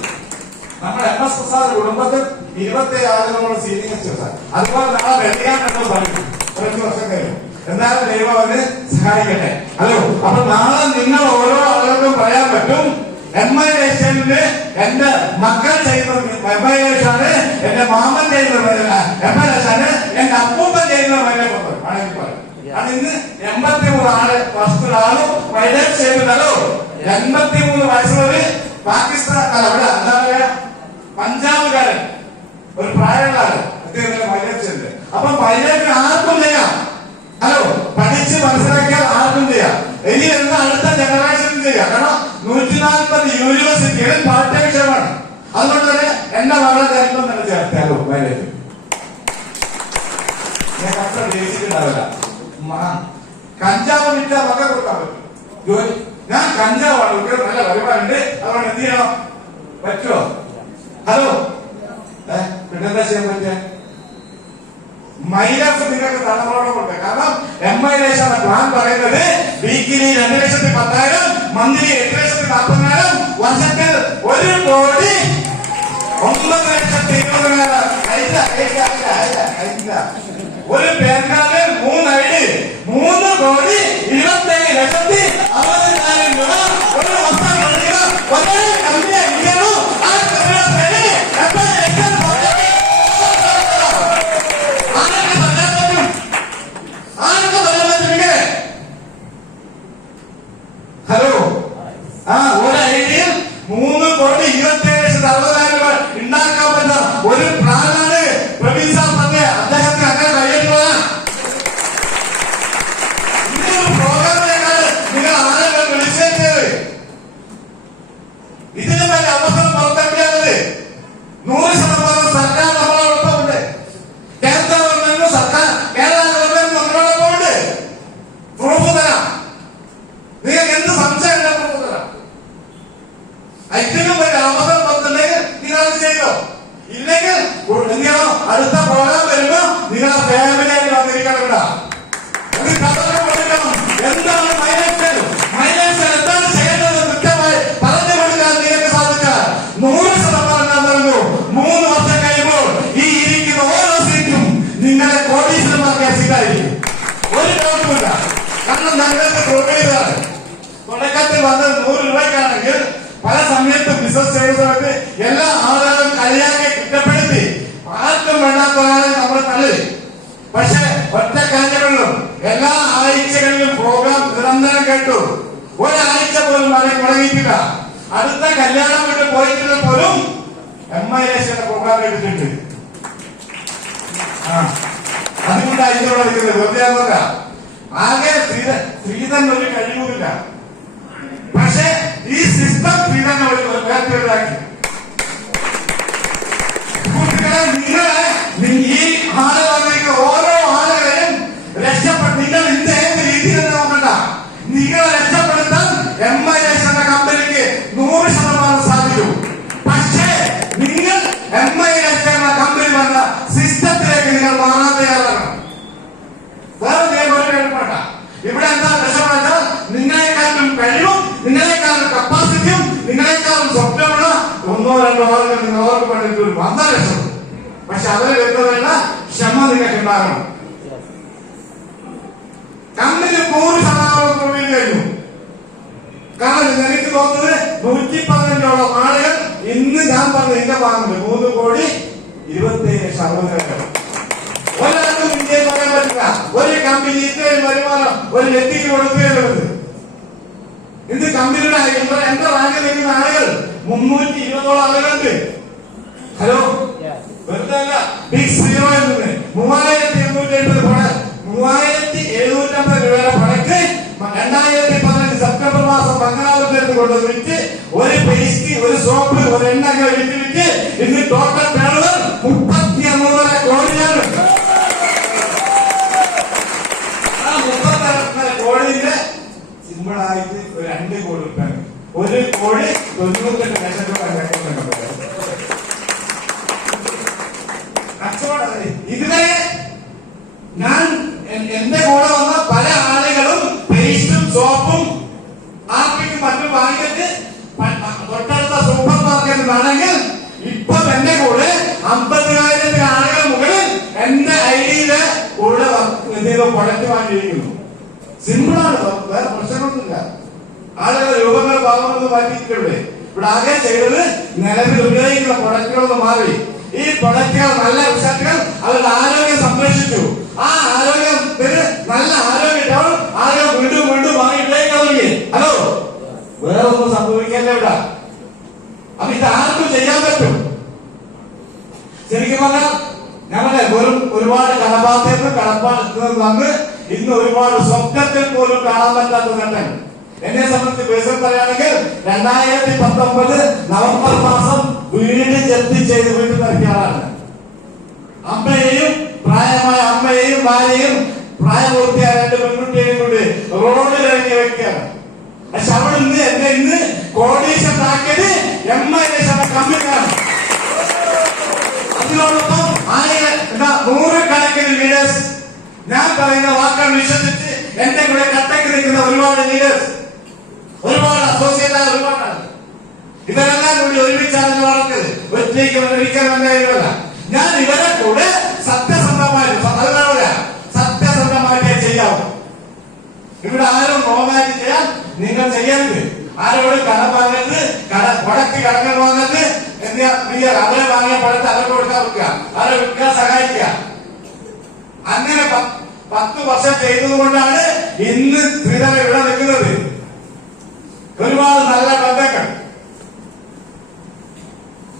നമ്മുടെ MS പ്രസാദ് കുടുംബത്തിൽ 20 ആളുകളോട് സീലിംഗ് കച്ചവടം. അതുപോലെ നാളെ വെള്ളിയാണെന്ന് പറയും 5 വർഷം കഴിയും. എന്നാലും ദൈവം അവന് സഹായിക്കട്ടെ. ഹലോ, അപ്പൊ നാളെ നിങ്ങൾ ഓരോ ആളുകൾക്കും പറയാൻ പറ്റും MIH-ന് എന്റെ മക്കൾ ചെയ്യുന്നത് MIH-ആണ്, എന്റെ മാമൻ ചെയ്യുന്നത് MIH-ആണ്, എന്റെ അപ്പൂപ്പൻ ചെയ്യുന്നത് ആണെങ്കിൽ പറയും. അത് ഇന്ന് 83 ആള് ഫസ്റ്റ് ആളും മൈലേജ് ചെയ്യുന്നതല്ലോ. 83 വയസ്സുള്ളൊരു പാകിസ്ഥാൻ അവിടെ എന്താ പറയാ പഞ്ചാബുകാരൻ, ഒരു പ്രായമുള്ള ആള് അദ്ദേഹത്തിന്റെ മൈലേജ് ഉണ്ട്. അപ്പൊ മൈലേജ് ആർക്കും ചെയ്യാം. ഹലോ, പഠിച്ച് മനസ്സിലാക്കിയാൽ ആർക്കും ചെയ്യാം. ഇനി വരുന്ന അടുത്ത ജനറേഷൻ ചെയ്യാം. കാരണം 140 യൂണിവേഴ്സിറ്റികളിൽ പാർട്ട് ടൈം ക്ഷേമമാണ്. അതുകൊണ്ട് തന്നെ എന്റെ മകളെ ചേർക്കും തന്നെ ചേർത്താലോ മൈലേജ് ഞാൻ അത്ര ജയിച്ചിട്ടുണ്ടാവില്ല. കഞ്ചാവ് വിറ്റ മക കൊടുക്കാൻ പറ്റും ജോലി. ഞാൻ കഞ്ചാവാണ് നല്ല വരുമാനുണ്ട്, അതുകൊണ്ട് എന്ത് ചെയ്യണം പറ്റുമോ? ഹലോ, പിന്നെന്താ ചെയ്യാൻ പറ്റുക? മൈലേജ് നിങ്ങൾക്ക് തലമുറകളുണ്ട്. കാരണം MIH പ്ലാൻ പറയുന്നത് വീക്കിലി 2,10,000, മന്ത്ലി 8,40,000, വർഷത്തിൽ 1,20,20,000. ഒരു പാൻ കാർഡ് 3 ID 3,27,60,60,000 രൂപ ഒരു വർഷം ഒരേ കമ്പനി ഇരിക്കുന്നു. ഹലോ, ഒരു ഐഡിയയിൽ 3,27,60,000 രൂപ ഉണ്ടാക്കാൻ പറ്റുന്ന ഒരു പ്ലാനാണ് പ്രവീൺ സാർ പറഞ്ഞത്. അദ്ദേഹത്തിന് അങ്ങനെ കഴിയുന്നത് ഇങ്ങനൊരു പ്രോഗ്രാമിനാണ് നിങ്ങൾ ആളുകൾ വിളിച്ചത്. ഇതിന് വലിയ അവസരം പുറത്തെവിടെയാണത്? 100% സർക്കാർ നമ്മളോടൊപ്പമുണ്ട്. കേന്ദ്ര ഗവൺമെന്റും സർക്കാർ കേരള ഗവൺമെന്റും നമ്മളോടൊപ്പമുണ്ട്. പ്രൂഫ് തരാം, നിങ്ങൾക്ക് എന്ത് സംശയം പ്രൂഫ് തരാം. ഇതിനും വലിയ അവസരം പുറത്തുണ്ടെങ്കിൽ നിങ്ങൾ അത് ചെയ്തോ. ഇല്ലെങ്കിൽ എന്തിനോ അടുത്ത പ്രോഗ്രാം വരുമ്പോ നിങ്ങളെ ഫാമിലിയായി വന്നിരിക്കണം. എന്താണ് മൈലേജ് എന്താണ് ചെയ്യേണ്ടത് കൃത്യമായി പറഞ്ഞു കൊടുക്കാൻ നിങ്ങൾക്ക് സാധിച്ചാൽ 100% ഞാൻ പറഞ്ഞു 3 വർഷം കഴിയുമ്പോൾ ഈ ഞങ്ങൾക്ക് പ്രൂവ് ചെയ്തതാണ്. തുടക്കത്തിൽ വന്നത് 100 രൂപയ്ക്കാണെങ്കിൽ പല സമയത്തും ബിസിനസ് ചെയ്യുന്ന സമയത്ത് എല്ലാ ആളുകളും കളിയാക്കി കുറ്റപ്പെടുത്തി ആർക്കും വേണ്ടാത്തവരാണ് നമ്മൾ തള്ളി. പക്ഷെ ഒറ്റ കാര്യങ്ങളിലും എല്ലാ ആഴ്ചകളിലും പ്രോഗ്രാം നിരന്തരം കേട്ടു. ഒരാഴ്ച പോലും മുടങ്ങിയിട്ടില്ല. അടുത്ത കല്യാണം വീട്ടിൽ പോയിട്ട് പോലും MILS പ്രോഗ്രാം എടുത്തിട്ടുണ്ട്. അതുകൊണ്ട് അതിനോട് എടുക്കുന്നത് വെറുതെ ആകെ ശ്രീധൻ ഒരു കഴിവുമില്ല. പക്ഷെ ഈ സിസ്റ്റം ശ്രീധൻ വേർതിരിവാക്കി. നിങ്ങളെ ഈ ആള് വന്നിരിക്കുന്ന ഓരോ ആളുകളെയും നിങ്ങൾ ഇന്ന് ഏത് രീതിയിൽ നോക്കണ്ട. നിങ്ങളെ രക്ഷപ്പെടുത്താൻ MILS എന്ന കമ്പനിക്ക് 100% സാധിക്കും. പക്ഷേ നിങ്ങൾ MILS എന്ന കമ്പനി വന്ന സിസ്റ്റത്തിലേക്ക് നിങ്ങൾ മാറാൻ തയ്യാറാകണം. വേറെ വേണ്ട. ഇവിടെ എന്താ രക്ഷപ്പെട്ടാൽ നിങ്ങളെക്കാളും കഴിവും നിങ്ങളെക്കാളും കപ്പാസിറ്റിയും നിങ്ങളെക്കാളും സ്വപ്നമുള്ള 1-2 ആളുകൾ നിങ്ങൾ അവർക്ക് വേണ്ടിയിട്ട് വന്നാൽ രക്ഷപ്പെടും. പക്ഷെ അവരെ വരുന്നതല്ല, ക്ഷമ നിങ്ങൾക്ക് ഉണ്ടാകണം. കമ്പനി 100% തൊഴിൽ കഴിഞ്ഞു. കാരണം എനിക്ക് തോന്നുന്നത് 115ഓളം ആളുകൾ ഇന്ന് ഞാൻ പറഞ്ഞ എന്റെ ഭാഗത്ത് 3,27,60,000. ഒരാൾക്കും ഇന്ത്യയിൽ പറയാൻ പറ്റില്ല ഒരു കമ്പനി ഇത്രയും വരുമാനം ഒരു വ്യക്തിക്ക് കൊടുക്കുകയുള്ളത്. ഇത് കമ്പനിയുടെ എന്റെ റാങ്കിൽ നിൽക്കുന്ന ആളുകൾ 320ഓളം ആളുകളുണ്ട്. ഹലോ, വെറുതെ അല്ല. ബിഗ് സീറോയിൽ നിന്ന് 3,750 രൂപയുടെ പണക്ക് 2015 സെപ്റ്റംബർ മാസം ബംഗാളൂരിലേക്ക് കൊണ്ടുവന്നിട്ട് ഒരു പേസ്റ്റ്, ഒരു സോപ്പ്, ഒരു എണ്ണ വിറ്റ് ഇന്ന് ടോട്ടൽ ടേണോവർ 33 കോടിയാണ്. ആ 33 കോടിയുടെ സിമ്പിളായിട്ട് ഒരു 2 കോടി രൂപ, ഒരു കോടി 98 ലക്ഷം രൂപ കച്ചവടം. ഇതുവരെ ഞാൻ എന്റെ കൂടെ വന്ന പല ആളുകളും പേസ്റ്റും സോപ്പും ആർക്കും മറ്റും വാങ്ങിയിട്ട് തൊട്ടടുത്ത സൂപ്പർ മാർക്കറ്റ് വേണമെങ്കിൽ ഇപ്പൊ എന്റെ കൂടെ 50,000 ആളുകൾ മുകളിൽ എന്റെ ഐഡിയില് കൂടെ പ്രൊഡക്റ്റ് വാങ്ങിയിരിക്കുന്നു. സിമ്പിളാണ്, വേറെ പ്രശ്നമൊന്നുമില്ല. ആളുകൾ രൂപങ്ങൾ ഭാവങ്ങളൊന്നും മാറ്റിയിട്ടിവിടെ. ഇവിടെ ആകെ ചെയ്തത് നിലവിൽ ഉപയോഗിക്കുന്ന പ്രൊഡക്റ്റുകളൊന്ന് മാറി. ഈ പ്രൊഡക്റ്റുകൾ നല്ല റിസൾട്ടുകൾ അവരുടെ ആരോഗ്യം സംരക്ഷിച്ചു. ആ ആരോഗ്യത്തിന് നല്ല ആരോഗ്യം ആളുകൾ വീണ്ടും വീണ്ടും വാങ്ങി ഉപയോഗിക്കാൻ. ഹലോ, വേറെ ഒന്നും സംഭവിക്കല്ലേ ഇവിടെ. അപ്പൊ ഇത് ആർക്കും ചെയ്യാൻ പറ്റും. ശരിക്കും പറഞ്ഞാൽ ഞങ്ങളെ വെറും ഒരുപാട് കടപ്പാടത്തിൽ വന്ന് ഇന്ന് ഒരുപാട് സ്വപ്നത്തിൽ പോലും കാണാൻ പറ്റാത്ത നേട്ടം. എന്നെ സംബന്ധിച്ച് ബേസിൽ പറയുകയാണെങ്കിൽ 2019 നവംബർ മാസം വീട് ജപ്തി ചെയ്ത് വീട്ടിൽ ഇറക്കിയ ആളാണ്. അമ്മയെയും പ്രായമായ അമ്മയെയും ഭാര്യയും പ്രായപൂർത്തിയായ 2 പെൺകുട്ടിയെയും കൊണ്ട് റോഡിൽ ഇറങ്ങിയ വ്യക്തിയാണ്. പക്ഷെ അവിടെ നിന്ന് എന്നെ ഇന്ന് കോടീശ്വരനാക്കിയത് MILS എന്ന കമ്പനിയാണ്. അതിനോടൊപ്പം നൂറുകണക്കിന് ലീഡേഴ്സ്, ഞാൻ പറയുന്ന വാക്കുകൾ വിശ്വസിച്ച് എന്റെ കൂടെ കട്ടക്ക് നിൽക്കുന്ന ഒരുപാട് ലീഡേഴ്സ്, ഒരുപാട് അസോസിയേറ്റ് ഒരുപാടാണ്. ഇവരെല്ലാം കൂടി ഒരുമിച്ചാണ് വളർന്നത്. ഒറ്റയ്ക്ക് ഒരിക്കലും എന്തായാലുമല്ല. ഞാൻ ഇവരെ കൂടെ സത്യസന്ധമായിട്ടേ ചെയ്യാവൂ. ഇവിടെ ആരും റോമാറ്റി ചെയ്യാൻ നിങ്ങൾ ചെയ്യരുത്. ആരോട് കടം വാങ്ങരുത്, മുടക്കി കടങ്ങൾ വാങ്ങരുത്. അവരെ വാങ്ങിയ പഴത്ത് അവർക്ക് കൊടുക്കാൻ വെക്കുക, അവരെ വിൽക്കാൻ സഹായിക്കുക. അങ്ങനെ 10 വർഷം ചെയ്തതുകൊണ്ടാണ് ഇന്ന് ശ്രീധരൻ ഇവിടെ നിൽക്കുന്നത്. ഒരുപാട് നല്ല ബന്ധങ്ങൾ.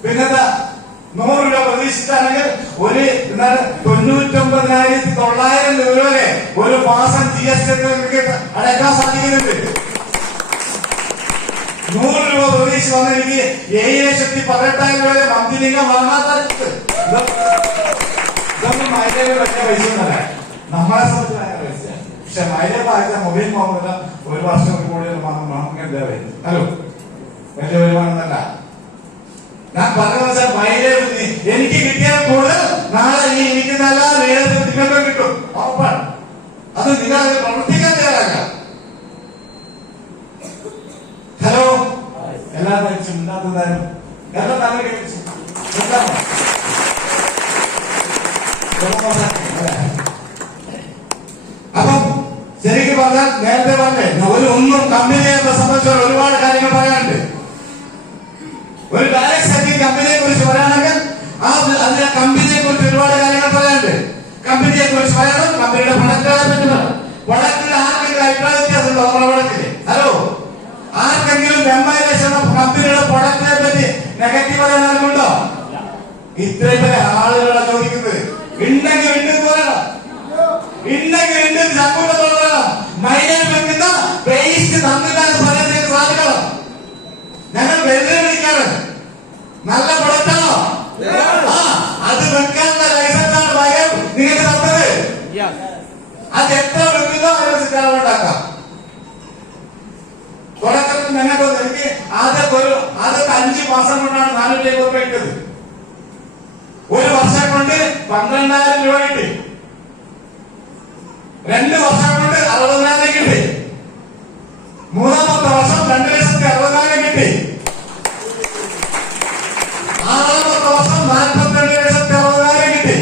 പിന്നെന്താ, 100 രൂപ പ്രതീക്ഷിച്ചാണെങ്കിൽ ഒരു 99,900 രൂപ വരെ ഒരു മാസം GST അടയ്ക്കാൻ സാധിക്കുന്നുണ്ട്. 100 രൂപ പ്രതീക്ഷിച്ച് വന്ന എനിക്ക് 7,18,000 രൂപ വരെ മന്ത്ലി ഇൻകം വാങ്ങാൻ സാധിക്കും. ഇതൊന്നും മൈലേജ് വലിയ പൈസ ഒന്നല്ല, നമ്മളെ സംബന്ധിച്ച് ഭയങ്കര പൈസയാണ്. പക്ഷെ മൈലേജ് വായിച്ച മൊബൈൽ ഫോണില്ല, ഒരു വർഷം കൂടി ഹലോ വലിയ വരുമാനമല്ല. ഞാൻ പറഞ്ഞ മൈലേജ് എനിക്ക് കിട്ടിയാൽ കൂടുതൽ നാളെ ഈ ഇരിക്കുന്ന എല്ലാ നേരത്തും നിങ്ങൾക്ക് കിട്ടും, ഉറപ്പാണ്. അത് നിങ്ങൾ പ്രവർത്തിക്കാൻ തയ്യാറാക്കാം. ഹലോ, എല്ലാവരും കഴിച്ചു ഉണ്ടാക്കുന്നതാരും എല്ലാം നല്ല കഴിച്ചു. അപ്പം ശരിക്കും പറഞ്ഞാൽ നേരത്തെ പറഞ്ഞേ ഒന്നും കമ്പനിയെ സംബന്ധിച്ച ഒരുപാട് കാര്യങ്ങൾ പറയാനുണ്ട്. ഒരു ഡയറക്ട് സെറ്റിംഗ് കമ്പനിയെ കുറിച്ച് പറയുകയാണെങ്കിൽ അതിലെ കമ്പനിയെ കുറിച്ച് ഒരുപാട് കാര്യങ്ങൾ പറയാനുണ്ട്. കമ്പനിയെ കുറിച്ച് പറയണം, കമ്പനിയുടെ പ്രൊഡക്റ്റുകളെ പറ്റി പറയണം. പ്രൊഡക്റ്റിൽ ആർക്കെങ്കിലും അഭിപ്രായ വ്യത്യാസമുണ്ടോ? നമ്മുടെ പ്രൊഡക്റ്റില് ഹലോ ആർക്കെങ്കിലും എംഐലേഷൻ കമ്പനിയുടെ പ്രൊഡക്റ്റിനെ പറ്റി നെഗറ്റീവ് പറയാൻ ആർക്കുണ്ടോ? ഇത്രയും പേരെ ആളുകളാണ് ചോദിക്കുന്നത്. ഉണ്ടെങ്കിൽ ഉണ്ടെന്ന് പറയണം, ഉണ്ടെങ്കിൽ ഉണ്ടെന്ന് ചക്കൂട്ടത്തോട് പറയണം. മൈനൽ വെക്കുന്ന വേസ്റ്റ് തന്നില്ല എന്ന് പറയാൻ സാധിക്കണം. ഞങ്ങൾ വെറുതെ വിളിക്കാറ് നല്ല പ്രൊഡക്റ്റാണോ? അത് വെക്കാനുള്ള ലൈസൻസാണ് ഭയം നിങ്ങൾക്ക് തന്നത്. അത് എത്ര വെക്കുന്നോ അതിനനുസരിച്ച് ഉണ്ടാക്കാം. തുടക്കത്തിൽ ഞങ്ങൾക്ക് എനിക്ക് ആദ്യത്തെ 5 മാസം കൊണ്ടാണ് 450 രൂപ ഇട്ടത്. ഒരു വർഷം കൊണ്ട് 12,000 രൂപ കിട്ടി. 2 വർഷം കൊണ്ട് 60,000 കിട്ടി. 3-ാമത്തെ വർഷം 2,60,000 കിട്ടി. 6-ാമത്തെ വർഷം 42,60,000 കിട്ടി.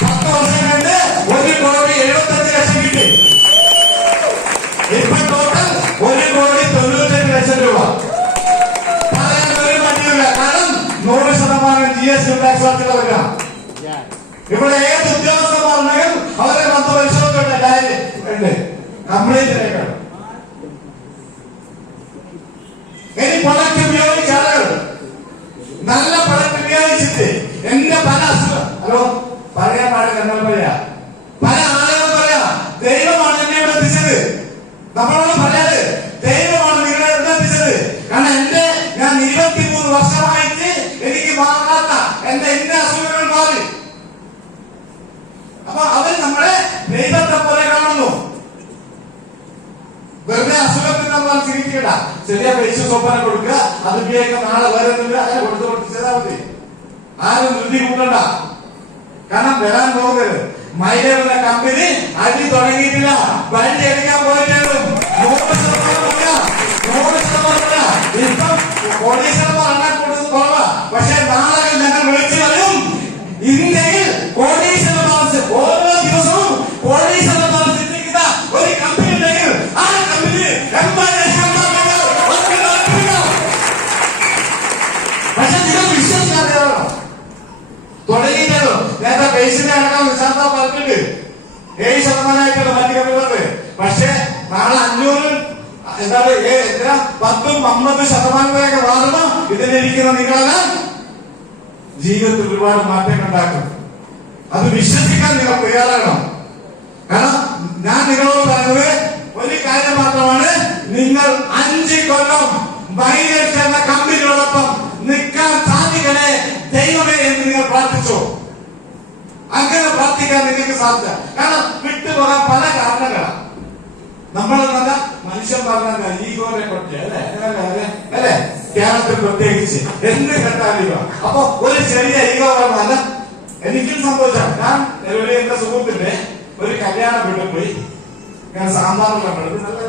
10 വർഷം കൊണ്ട് 1,75,00,000 കിട്ടി. ഇപ്പൊ ടോട്ടൽ 1,98,00,000 രൂപ. പറയാൻ ഒരു മടിയില്ല, കാരണം 100% GST ടാക്സ് അടച്ചിട്ടില്ല. ഇവിടെ ഏത് ഉദ്യോഗസ്ഥന്മാരുണ്ടെങ്കിൽ അവരെ 10 പരിശോധന കംപ്ലൈന്റ് രേഖകൾ. ഇനി പ്രൊഡക്റ്റ് ഉപയോഗിച്ച ആളുകൾ നല്ല പ്രൊഡക്റ്റ് ഉപയോഗിച്ചിട്ട് എന്റെ പല ഹലോ പറയാൻ പാടില്ല, എന്നാൽ പറയാ പല ആളുകളും പറയാ ദൈവമാണ് എന്നെ ഇവിടെ എത്തിച്ചത്. നമ്മളോട് പറയാത് ദൈവമാണ് നിങ്ങളെ ഇവിടെ എത്തിച്ചത്. കാരണം ഞാൻ 23 വർഷമായിട്ട് എനിക്ക് മാറാത്ത എന്റെ ഇന്ന അസുഖങ്ങൾ മാറി. അപ്പൊ അവർ നമ്മളെ ദൈവത്തെ പോലെ കാണുന്നു. വെറുതെ അസുഖത്തിൽ നമ്മൾ ചികിത്സിക്കണ്ട. ചെറിയ പൈസ സ്വപ്നം കൊടുക്കുക, അത് ഉപയോഗിക്കാൻ നാളെ വരുന്നില്ല, അങ്ങനെ കൊടുത്ത് ചെയ്താൽ മതി. ആരും ധൃതി കൂട്ടണ്ട. കാരണം വരാൻ പോകുന്നത് മൈലേറുന്ന കമ്പനി അടി തുടങ്ങിയിട്ടില്ല. വണ്ടി എടുക്കാൻ പോയിട്ടുള്ളൂ. 100% ഇപ്പം കോടീശ്വരന്മാർ എണ്ണാൻ കൊടുത്തത് കുറവാ. പക്ഷെ നാളെ ഞങ്ങൾ വിളിച്ചു വരും. ഇന്ത്യയിൽ കോടീശ്വരന്മാർ ഓരോ ദിവസവും കോടീശ്വരന്മാർ ചിന്തിക്കുന്ന ഒരു കമ്പനി ഉണ്ടെങ്കിൽ ആ കമ്പനി പക്ഷെ നിങ്ങൾ വിശ്വസിക്കാതെ തുടങ്ങിയിട്ടല്ലോ. നേരത്തെ പേഷ്യന്റ് അടക്കം ശാസ്ത്ര പറഞ്ഞിട്ടുണ്ട് 7% മറ്റു കമ്പനികളുണ്ട്. പക്ഷെ നാളെ 500 എന്താണ് 10-50% മാറണം. ഇതിലിരിക്കുന്ന നിങ്ങളെല്ലാം ജീവിതത്തിൽ ഒരുപാട് മാറ്റങ്ങൾ ഉണ്ടാക്കും. അത് വിശ്വസിക്കാൻ നിങ്ങൾ തയ്യാറാകണം. കാരണം ഞാൻ നിങ്ങളോട് പറയുന്നത് ഒരു കാര്യം മാത്രമാണ്. നിങ്ങൾ 5 കൊല്ലം മൈനസ് എന്ന കമ്പനിയോടൊപ്പം നിൽക്കാൻ സാധിക്കണേ ദൈവമേ എന്ന് നിങ്ങൾ പ്രാർത്ഥിച്ചു. അങ്ങനെ പ്രാർത്ഥിക്കാൻ നിങ്ങൾക്ക് സാധിച്ച. കാരണം വിട്ടുപോകാൻ പല കാരണങ്ങളാണ്. നമ്മൾ മനുഷ്യൻ പറഞ്ഞ ഈഗോനെ കുറിച്ച് അല്ലെ കേരളത്തിൽ പ്രത്യേകിച്ച് എന്ത് കേട്ടാലോ. അപ്പൊ ഒരു ചെറിയ ഈഗോ പറഞ്ഞല്ല എനിക്കും സംഭവിച്ചാണ്. ഞാൻ എന്റെ സുഹൃത്തിന്റെ ഒരു കല്യാണ വീട്ടിൽ പോയി ഞാൻ സാമ്പാറിനെ പണിത് നല്ല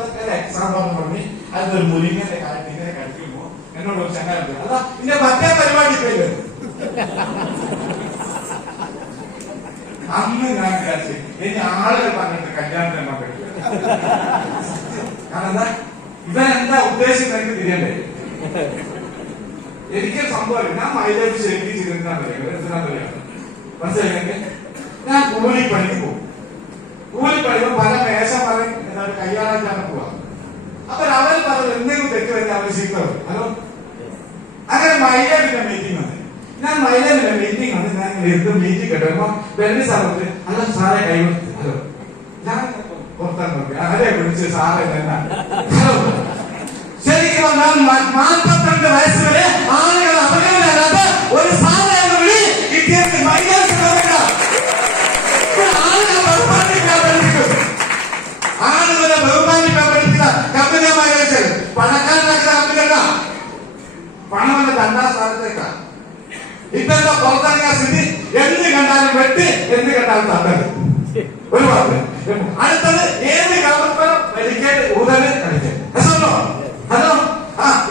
സാമ്പാറിനെ പണി അതൊരു മുരിങ്ങന്റെ കാര്യം ഇങ്ങനെ കഴിക്കുമ്പോ എന്നോട് ഒരു ചങ്ങാതി അതാ ഇന്റെ മറ്റേ പരിപാടി പേര് അന്ന് ഞാൻ വിചാരിച്ചു ഇനി ആളുകൾ പറഞ്ഞിട്ട് കല്യാണത്തിന് എണ്ണ കഴിക്കും. കാരണം എന്താ ഇവൻ എന്താ ഉദ്ദേശിക്കുന്നത് എനിക്ക് തിരിയണ്ടേ. എനിക്കൊരു സംഭവം ഞാൻ മൈലേജ് ശരിക്കും ചെയ്തിരുന്ന മനസ്സിലായി. ഞാൻ കൂലിപ്പണിക്ക് പോകും. കൂലിപ്പണിക്ക് പല മേശം പറയും എന്താണ് കയ്യാളാക്കാണ് പോവാ. അപ്പൊ അവർ പറഞ്ഞത് എന്തെങ്കിലും തെറ്റ് പറ്റി അവർ ശീലം ഹലോ അങ്ങനെ മൈലേജിന്റെ മീറ്റിംഗ് വന്നു. ഞാൻ മൈലേജിന്റെ മീറ്റിംഗ് വന്ന് ഞാൻ എന്ത് മീറ്റിംഗ് കേട്ടോ വെള്ളി സാറത്ത് അല്ല സാറെ കൈവിടുത്ത് ഹലോ ഞാൻ പുറത്താൻ നോക്കി ആരെ വിളിച്ച് സാറെ ഹലോ ശരിക്കും പറഞ്ഞാൽ 42 വയസ്സ് വരെ ആളുകൾ അവഗണനല്ലാതെ ഒരു സാധാരണ വിളി കിട്ടിയത് മൈലേജ് ആളുകളെ ബഹുമാനിക്കാൻ പഠിക്കുന്ന കമ്പനിയുമായി വെച്ചത് പണക്കാരനാക്കുന്ന കമ്പനിയല്ല. പണമെന്ന് 2ാം സ്ഥാനത്തേക്കാണ്. ഇപ്പോഴത്തെ പുറത്തിറങ്ങിയ സ്ഥിതി എന്ത് കണ്ടാലും വെട്ടി എന്ത് കണ്ടാലും തട്ടത് ഒരുപാട്. അടുത്തത് ഏത് ഗവൺമെന്റ് മെഡിക്കൽ ഊതല് കഴിച്ചോ ഹലോ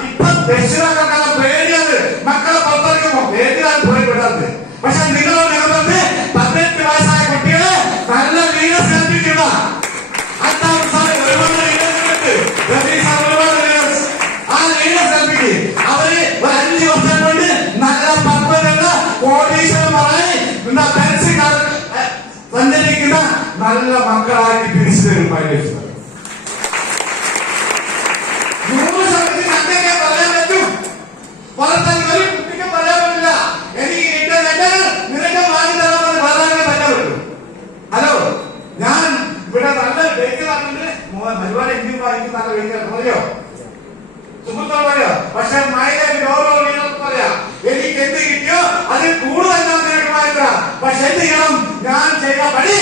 ഇപ്പൊ രക്ഷിതാക്കൾക്കാണ് പേടിയത്. മക്കളെ പുറത്തിറങ്ങുമ്പോ ഏതിനാണ് പോയി വിടാത്തത്. പക്ഷെ നിങ്ങളുടെ ഗവൺമെന്റ് 18 വയസ്സായ കുട്ടികളെ നല്ല വീട് ശ്രദ്ധിക്കുക. സ്നേഹിക്കുന്ന നല്ല മക്കളാക്കി തിരിച്ചു തരും മൈലേജ്. 100% അങ്ങനെ പറയാൻ പറ്റും. വളർത്താൻ ഒരു കുട്ടിക്ക് പറയാൻ പറ്റില്ല. എനിക്ക് കിട്ടിയ ലെറ്റർ നിനക്ക് വാങ്ങി തരാമെന്ന് പറയാനേ പറ്റാൻ പറ്റും. ഹലോ, ഞാൻ ഇവിടെ നല്ല വെഹിക്കിൾ ആണെങ്കിൽ ഒരുപാട് എഞ്ചിൻ വാങ്ങിക്കും, നല്ല വെഹിക്കിൾ പറയോ സുഹൃത്തുക്കൾ പറയോ. പക്ഷെ മൈലേജ് ഓരോ പറയാ എനിക്ക് എന്ത് കിട്ടിയോ അതിൽ കൂടുതൽ ഞാൻ നിനക്ക് വാങ്ങിത്തരാം. പക്ഷെ എന്ത് ചെയ്യണം? ഞാൻ ചെയ്ത പണി